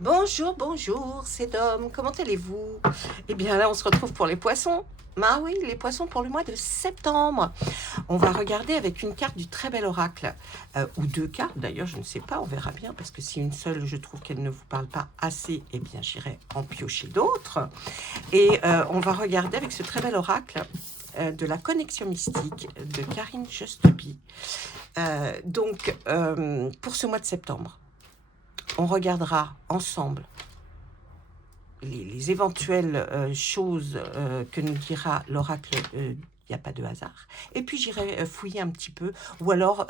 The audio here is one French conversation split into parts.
Bonjour, bonjour, c'est Dom, comment allez-vous? Eh bien là, on se retrouve pour les poissons. Ah oui, les poissons pour le mois de septembre. On va regarder avec une carte du très bel oracle, ou deux cartes d'ailleurs, je ne sais pas, on verra bien, parce que si une seule, je trouve qu'elle ne vous parle pas assez, eh bien j'irai en piocher d'autres. Et on va regarder avec ce très bel oracle de la connexion mystique de Karine Justeby. Pour ce mois de septembre, on regardera ensemble les éventuelles choses que nous dira l'oracle. Il n'y a pas de hasard. Et puis j'irai fouiller un petit peu, ou alors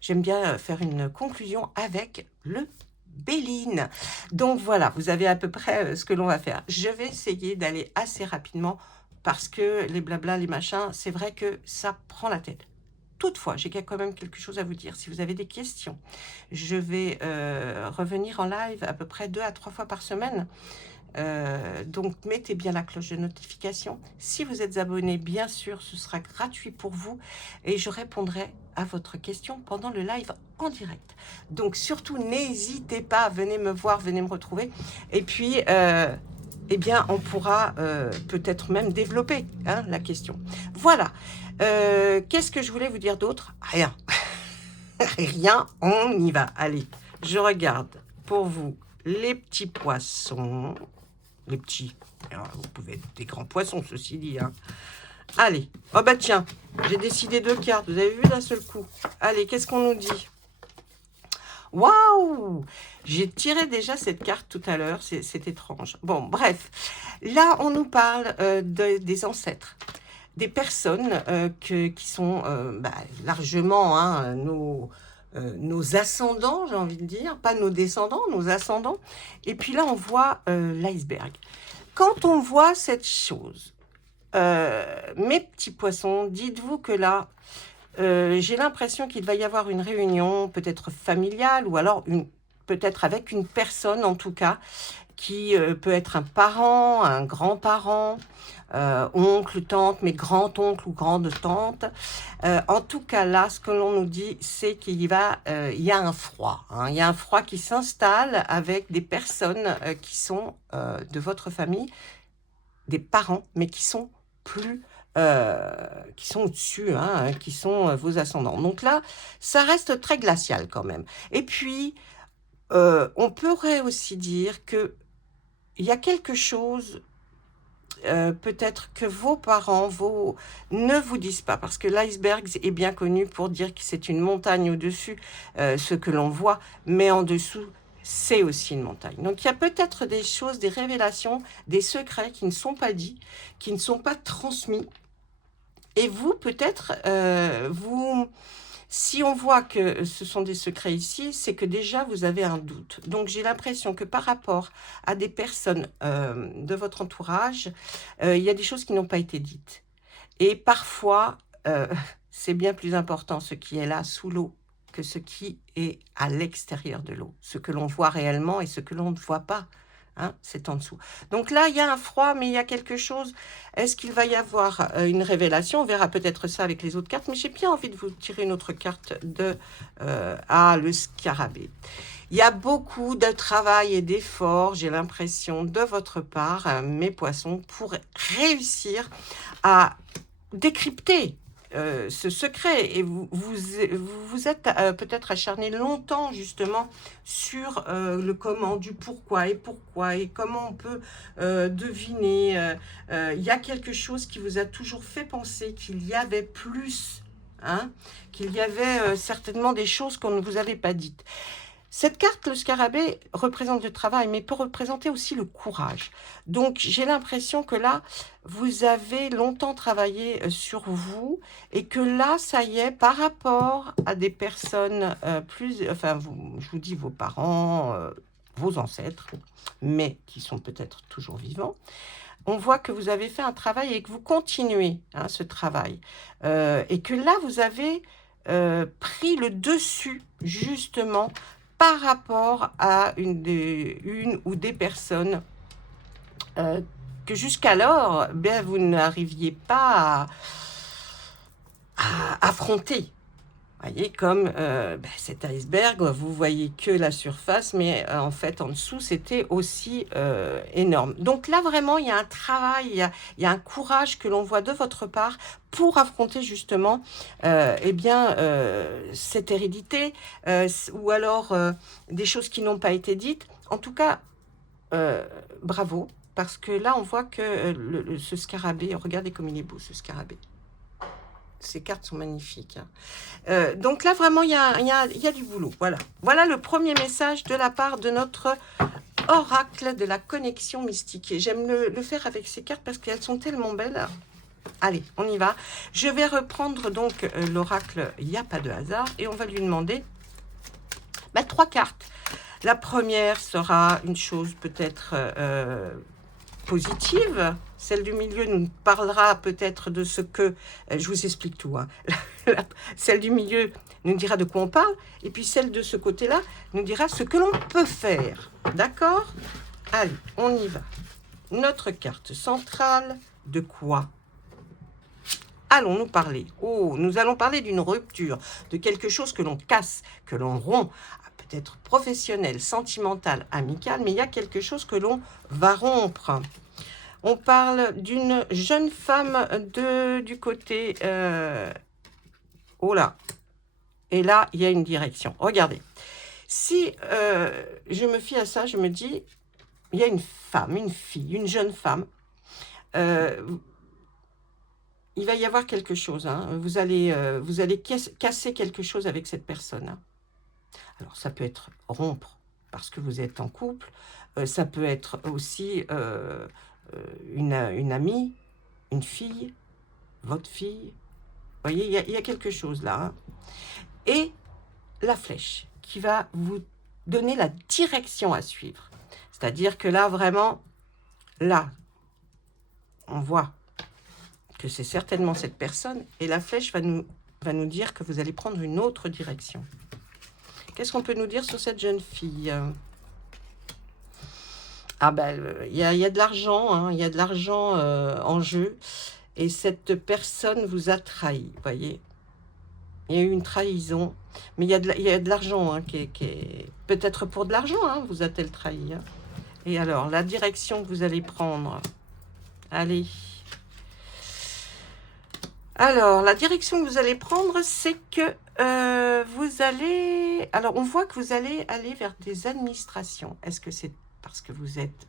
j'aime bien faire une conclusion avec le Béline. Donc voilà, vous avez à peu près ce que l'on va faire. Je vais essayer d'aller assez rapidement, parce que les blabla, les machins, c'est vrai que ça prend la tête. Toutefois, j'ai quand même quelque chose à vous dire. Si vous avez des questions, je vais revenir en live à peu près 2 à 3 fois par semaine. Donc, mettez bien la cloche de notification. Si vous êtes abonné, bien sûr, ce sera gratuit pour vous. Et je répondrai à votre question pendant le live en direct. Donc, surtout, n'hésitez pas, venez me voir, venez me retrouver. Et puis, eh bien, on pourra peut-être même développer la question. Voilà. Qu'est-ce que je voulais vous dire d'autre? Rien. Rien, on y va. Allez, je regarde pour vous les petits poissons. Les petits. Alors, vous pouvez être des grands poissons, ceci dit. Allez. Oh bah tiens, j'ai décidé 2 cartes. Vous avez vu d'un seul coup. Allez, qu'est-ce qu'on nous dit? Waouh! J'ai tiré déjà cette carte tout à l'heure. C'est étrange. Bon, bref. Là, on nous parle des ancêtres. Des personnes qui sont largement nos ascendants, j'ai envie de dire, pas nos descendants, nos ascendants. Et puis là, on voit l'iceberg. Quand on voit cette chose, mes petits poissons, dites-vous que là, j'ai l'impression qu'il va y avoir une réunion, peut-être familiale, ou alors peut-être avec une personne, en tout cas, qui peut être un parent, un grand-parent, oncle, tante, mais grand-oncle ou grande-tante. En tout cas, là, ce que l'on nous dit, c'est qu'il y a un froid. Il y a un froid qui s'installe avec des personnes qui sont de votre famille, des parents, mais qui sont plus... qui sont au-dessus, qui sont vos ascendants. Donc là, ça reste très glacial quand même. Et puis, on pourrait aussi dire que il y a quelque chose, peut-être que vos parents ne vous disent pas, parce que l'iceberg est bien connu pour dire que c'est une montagne au-dessus, ce que l'on voit, mais en dessous, c'est aussi une montagne. Donc il y a peut-être des choses, des révélations, des secrets qui ne sont pas dits, qui ne sont pas transmis. Et vous, peut-être, si on voit que ce sont des secrets ici, c'est que déjà vous avez un doute. Donc j'ai l'impression que par rapport à des personnes de votre entourage, il y a des choses qui n'ont pas été dites. Et parfois, c'est bien plus important ce qui est là sous l'eau que ce qui est à l'extérieur de l'eau. Ce que l'on voit réellement et ce que l'on ne voit pas. C'est en dessous. Donc là, il y a un froid, mais il y a quelque chose. Est-ce qu'il va y avoir une révélation? On verra peut-être ça avec les autres cartes, mais j'ai bien envie de vous tirer une autre carte de le scarabée. Il y a beaucoup de travail et d'efforts, j'ai l'impression, de votre part, mes poissons, pour réussir à décrypter ce secret. Et vous êtes peut-être acharné longtemps justement sur le comment, du pourquoi et comment on peut deviner. Il y a quelque chose qui vous a toujours fait penser qu'il y avait plus, qu'il y avait certainement des choses qu'on ne vous avait pas dites. Cette carte, le scarabée, représente le travail, mais peut représenter aussi le courage. Donc, j'ai l'impression que là, vous avez longtemps travaillé sur vous et que là, ça y est, par rapport à des personnes je vous dis vos parents, vos ancêtres, mais qui sont peut-être toujours vivants, on voit que vous avez fait un travail et que vous continuez ce travail. Et que là, vous avez pris le dessus, justement, par rapport à une ou des personnes que jusqu'alors, vous n'arriviez pas à affronter. Voyez, comme cet iceberg, vous voyez que la surface, mais en fait, en dessous, c'était aussi énorme. Donc là, vraiment, il y a un travail, il y a un courage que l'on voit de votre part pour affronter justement cette hérédité ou alors des choses qui n'ont pas été dites. En tout cas, bravo, parce que là, on voit que ce scarabée, regardez comme il est beau, ce scarabée. Ces cartes sont magnifiques. Donc là, vraiment, il y a du boulot. Voilà. Voilà le premier message de la part de notre oracle de la connexion mystique. Et j'aime le faire avec ces cartes parce qu'elles sont tellement belles. Allez, on y va. Je vais reprendre donc l'oracle Il n'y a pas de hasard et on va lui demander 3 cartes. La première sera une chose peut-être positive. Celle du milieu nous parlera peut-être de ce que... je vous explique tout. Hein. Celle du milieu nous dira de quoi on parle. Et puis celle de ce côté-là nous dira ce que l'on peut faire. D'accord? Allez, on y va. Notre carte centrale, de quoi allons-nous parler? Oh, nous allons parler d'une rupture, de quelque chose que l'on casse, que l'on rompt. Peut-être professionnel, sentimental, amical, mais il y a quelque chose que l'on va rompre. On parle d'une jeune femme du côté... oh là. Et là, il y a une direction. Regardez. Si je me fie à ça, je me dis, il y a une femme, une fille, une jeune femme. Il va y avoir quelque chose. Hein. Vous allez casser quelque chose avec cette personne. Hein. Alors, ça peut être rompre parce que vous êtes en couple. Ça peut être aussi une amie, une fille, votre fille. Vous voyez, il y a quelque chose là. Hein. Et la flèche qui va vous donner la direction à suivre. C'est-à-dire que là, vraiment, là, on voit que c'est certainement cette personne. Et la flèche va nous dire que vous allez prendre une autre direction. Qu'est-ce qu'on peut nous dire sur cette jeune fille? Ah ben, il y a de l'argent, hein, il y a de l'argent en jeu. Et cette personne vous a trahi, vous voyez. Il y a eu une trahison. Mais il y a de l'argent hein, qui est... Peut-être pour de l'argent, hein, vous a-t-elle trahi. Hein. Et alors, la direction que vous allez prendre. Allez. Alors, la direction que vous allez prendre, c'est que vous allez... Alors, on voit que vous allez aller vers des administrations. Est-ce que c'est parce que vous êtes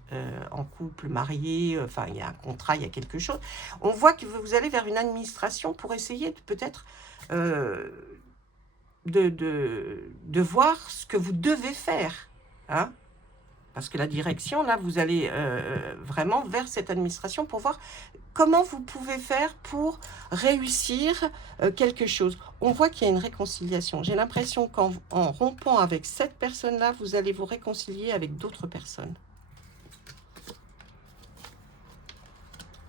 en couple, marié, enfin, il y a un contrat, il y a quelque chose. On voit que vous allez vers une administration pour essayer peut-être de voir ce que vous devez faire. Hein? Parce que la direction, là, vous allez vraiment vers cette administration pour voir comment vous pouvez faire pour réussir quelque chose. On voit qu'il y a une réconciliation. J'ai l'impression qu'en rompant avec cette personne-là, vous allez vous réconcilier avec d'autres personnes.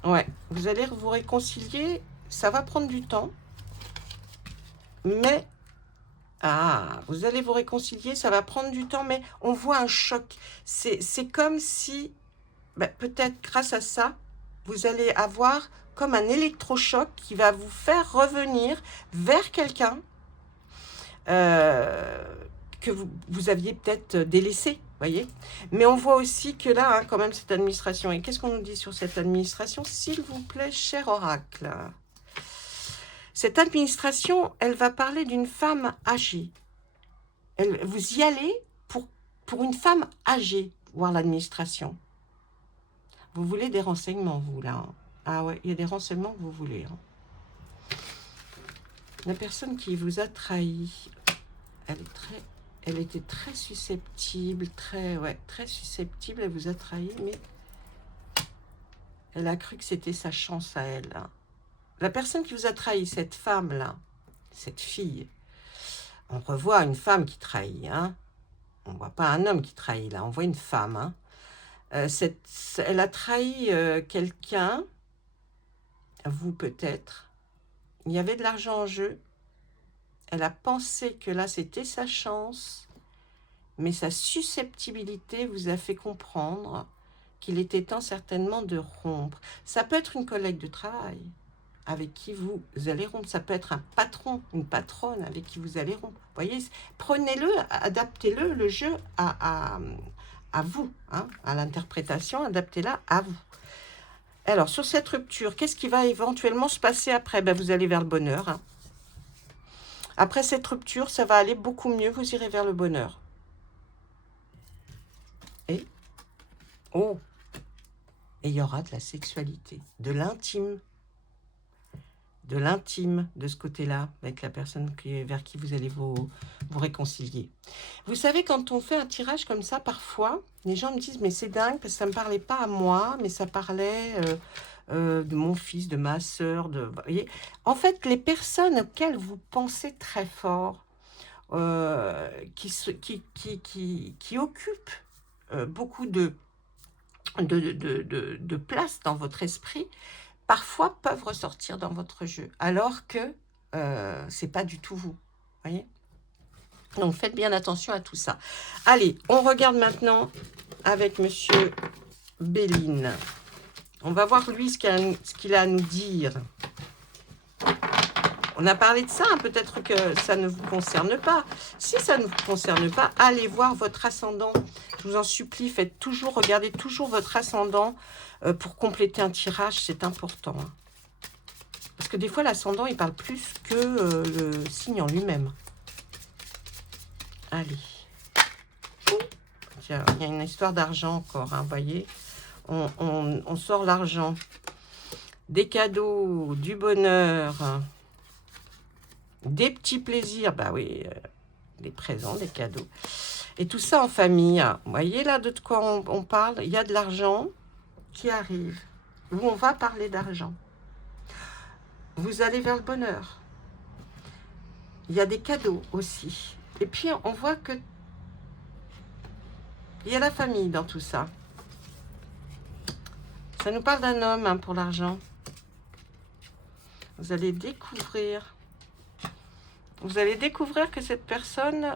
Ouais, vous allez vous réconcilier. Ça va prendre du temps. Mais... Ah, vous allez vous réconcilier, ça va prendre du temps, mais on voit un choc. C'est comme si, peut-être grâce à ça, vous allez avoir comme un électrochoc qui va vous faire revenir vers quelqu'un que vous aviez peut-être délaissé, voyez. Mais on voit aussi que là, hein, quand même, cette administration. Et qu'est-ce qu'on nous dit sur cette administration? S'il vous plaît, cher oracle. Cette administration, elle va parler d'une femme âgée. Vous y allez pour une femme âgée, voir l'administration. Vous voulez des renseignements, vous, là. Hein. Ah ouais, il y a des renseignements que vous voulez. Hein. La personne qui vous a trahi, elle était très susceptible, très susceptible, elle vous a trahi, mais elle a cru que c'était sa chance à elle. Hein. La personne qui vous a trahi, cette femme-là, cette fille, on revoit une femme qui trahit, hein. On ne voit pas un homme qui trahit, là, on voit une femme. Hein. Elle a trahi quelqu'un, vous peut-être. Il y avait de l'argent en jeu. Elle a pensé que là, c'était sa chance, mais sa susceptibilité vous a fait comprendre qu'il était temps certainement de rompre. Ça peut être une collègue de travail. avec qui vous allez rompre. Ça peut être un patron, une patronne avec qui vous allez rompre. Vous voyez, prenez-le, adaptez-le, le jeu à vous, hein, à l'interprétation, adaptez-la à vous. Alors, sur cette rupture, qu'est-ce qui va éventuellement se passer après? Ben, vous allez vers le bonheur. Hein. Après cette rupture, ça va aller beaucoup mieux, vous irez vers le bonheur. Et, oh, et il y aura de la sexualité, de l'intime, de ce côté-là, avec la personne vers qui vous allez vous réconcilier. Vous savez, quand on fait un tirage comme ça, parfois, les gens me disent, mais c'est dingue, parce que ça ne me parlait pas à moi, mais ça parlait de mon fils, de ma sœur, vous voyez. En fait, les personnes auxquelles vous pensez très fort, qui occupent beaucoup de place dans votre esprit, parfois peuvent ressortir dans votre jeu, alors que c'est pas du tout vous, voyez. Donc faites bien attention à tout ça. Allez, on regarde maintenant avec Monsieur Béline. On va voir lui ce qu'il a à nous dire. On a parlé de ça, hein, peut-être que ça ne vous concerne pas. Si ça ne vous concerne pas, allez voir votre ascendant. Je vous en supplie, regardez toujours votre ascendant pour compléter un tirage, c'est important. Hein. Parce que des fois, l'ascendant, il parle plus que le signe en lui-même. Allez. Tiens, il y a une histoire d'argent encore, hein, vous voyez. On sort l'argent. Des cadeaux, du bonheur... Des petits plaisirs, bah oui, des présents, des cadeaux. Et tout ça en famille. Vous voyez là de quoi on parle? Il y a de l'argent qui arrive. Où on va parler d'argent. Vous allez vers le bonheur. Il y a des cadeaux aussi. Et puis on voit que il y a la famille dans tout ça. Ça nous parle d'un homme, hein, pour l'argent. Vous allez découvrir... Vous allez découvrir que cette personne,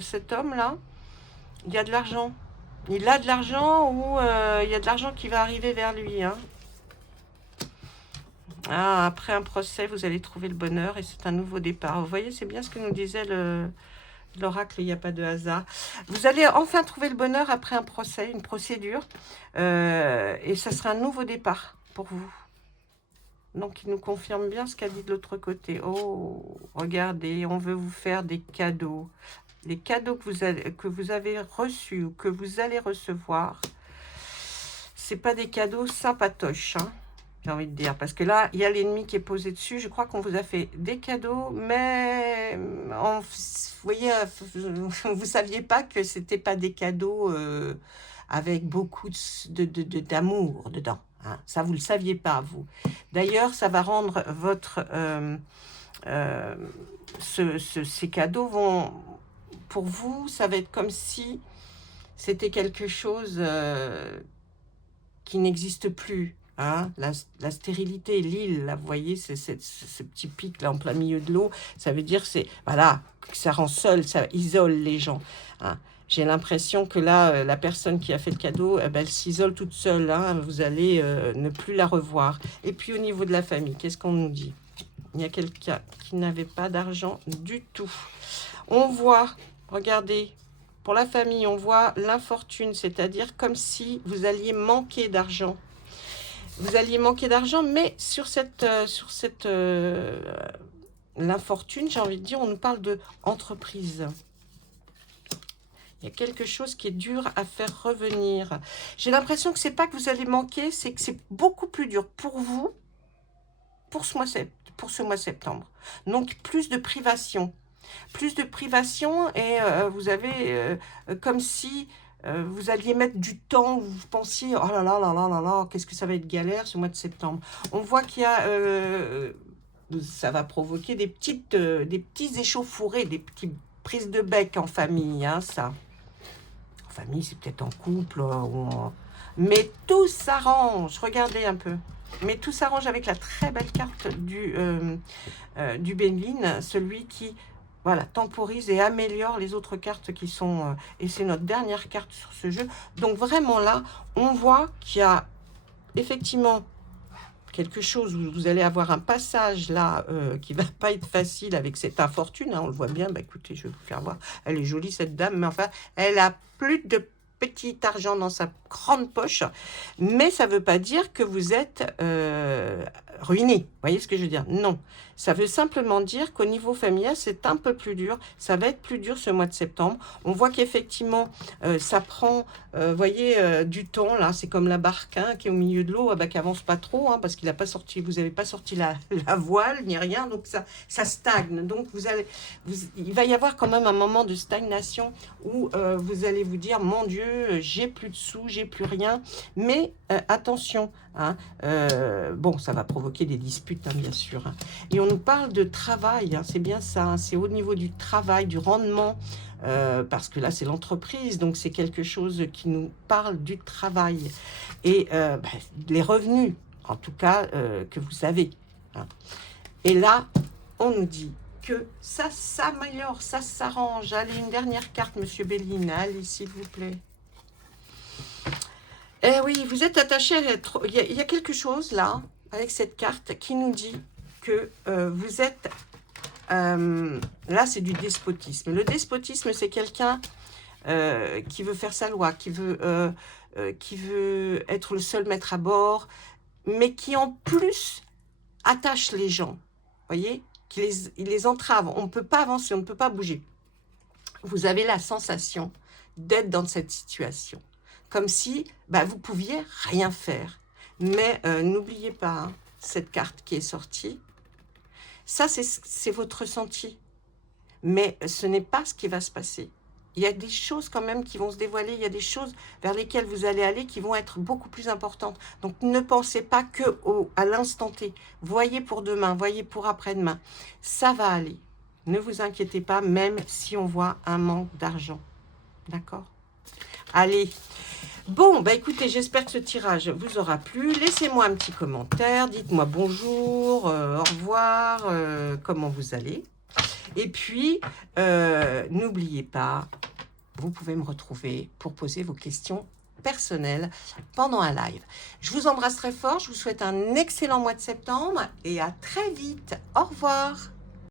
cet homme-là, il y a de l'argent. Il a de l'argent ou il y a de l'argent qui va arriver vers lui. Hein. Ah, après un procès, vous allez trouver le bonheur et c'est un nouveau départ. Vous voyez, c'est bien ce que nous disait l'oracle, il n'y a pas de hasard. Vous allez enfin trouver le bonheur après un procès, une procédure. Et ça sera un nouveau départ pour vous. Donc, il nous confirme bien ce qu'a dit de l'autre côté. Oh, regardez, on veut vous faire des cadeaux. Les cadeaux que vous avez reçus ou que vous allez recevoir, c'est pas des cadeaux sympatoches, hein, j'ai envie de dire. Parce que là, il y a l'ennemi qui est posé dessus. Je crois qu'on vous a fait des cadeaux, mais vous voyez, vous saviez pas que c'était pas des cadeaux avec beaucoup d'amour dedans. Hein, ça, vous ne le saviez pas, vous. D'ailleurs, ça va rendre votre... ces cadeaux vont... Pour vous, ça va être comme si c'était quelque chose qui n'existe plus. Hein, la stérilité, l'île, là, vous voyez, c'est ce petit pic là en plein milieu de l'eau. Ça veut dire voilà, que ça rend seul, ça isole les gens. Hein. J'ai l'impression que là, la personne qui a fait le cadeau, elle s'isole toute seule. Hein, vous allez ne plus la revoir. Et puis au niveau de la famille, qu'est-ce qu'on nous dit? Il y a quelqu'un qui n'avait pas d'argent du tout. On voit, regardez, pour la famille, on voit l'infortune, c'est-à-dire comme si vous alliez manquer d'argent. Vous alliez manquer d'argent, mais sur l'infortune, j'ai envie de dire, on nous parle de entreprise. Il y a quelque chose qui est dur à faire revenir. J'ai l'impression que c'est pas que vous allez manquer, c'est que c'est beaucoup plus dur pour vous, pour ce mois de septembre. Donc, plus de privation. Plus de privation et vous avez comme si vous alliez mettre du temps où vous pensiez, oh là là là là là là, qu'est-ce que ça va être galère ce mois de septembre. On voit qu'il y a... ça va provoquer des petits échauffourées, des petites prises de bec en famille, hein, ça. En famille, c'est peut-être en couple. Mais tout s'arrange. Regardez un peu. Mais tout s'arrange avec la très belle carte du Béline, celui qui voilà, temporise et améliore les autres cartes qui sont... et c'est notre dernière carte sur ce jeu. Donc vraiment là, on voit qu'il y a effectivement quelque chose où vous allez avoir un passage là qui va pas être facile avec cette infortune, hein, on le voit bien. Bah écoutez, je vais vous faire voir. Elle est jolie cette dame, mais enfin, elle a plus de petit argent dans sa grande poche, mais ça veut pas dire que vous êtes ruiné. Vous voyez ce que je veux dire? Non. Ça veut simplement dire qu'au niveau familial, c'est un peu plus dur. Ça va être plus dur ce mois de septembre. On voit qu'effectivement, ça prend, voyez, du temps. Là, c'est comme la barque hein, qui est au milieu de l'eau, bah, qui avance pas trop, hein, parce qu'il a pas sorti, vous n'avez pas sorti la voile ni rien, donc ça stagne. Donc il va y avoir quand même un moment de stagnation où vous allez vous dire, mon Dieu, j'ai plus de sous, j'ai plus rien. Mais attention, hein, bon, ça va provoquer des disputes, hein, bien sûr. Hein. Et on nous parle de travail, hein, c'est bien ça, hein, c'est au niveau du travail, du rendement, parce que là, c'est l'entreprise, donc c'est quelque chose qui nous parle du travail. Et les revenus, en tout cas, que vous avez. Hein. Et là, on nous dit que ça s'améliore, ça s'arrange. Allez, une dernière carte, Monsieur Béline, allez, s'il vous plaît. Eh oui, vous êtes attaché à être... Il y a quelque chose là, avec cette carte, qui nous dit que vous êtes... là, c'est du despotisme. Le despotisme, c'est quelqu'un qui veut faire sa loi, qui veut être le seul maître à bord, mais qui en plus attache les gens. Vous voyez, il les entrave. On ne peut pas avancer, on ne peut pas bouger. Vous avez la sensation d'être dans cette situation. Comme si vous pouviez rien faire. Mais n'oubliez pas, hein, cette carte qui est sortie, ça c'est votre ressenti. Mais ce n'est pas ce qui va se passer. Il y a des choses quand même qui vont se dévoiler, il y a des choses vers lesquelles vous allez aller qui vont être beaucoup plus importantes. Donc ne pensez pas que à l'instant T. Voyez pour demain, voyez pour après-demain. Ça va aller. Ne vous inquiétez pas, même si on voit un manque d'argent. D'accord ? Allez. Bon, écoutez, j'espère que ce tirage vous aura plu. Laissez-moi un petit commentaire. Dites-moi bonjour, au revoir, comment vous allez. Et puis, n'oubliez pas, vous pouvez me retrouver pour poser vos questions personnelles pendant un live. Je vous embrasse très fort. Je vous souhaite un excellent mois de septembre et à très vite. Au revoir.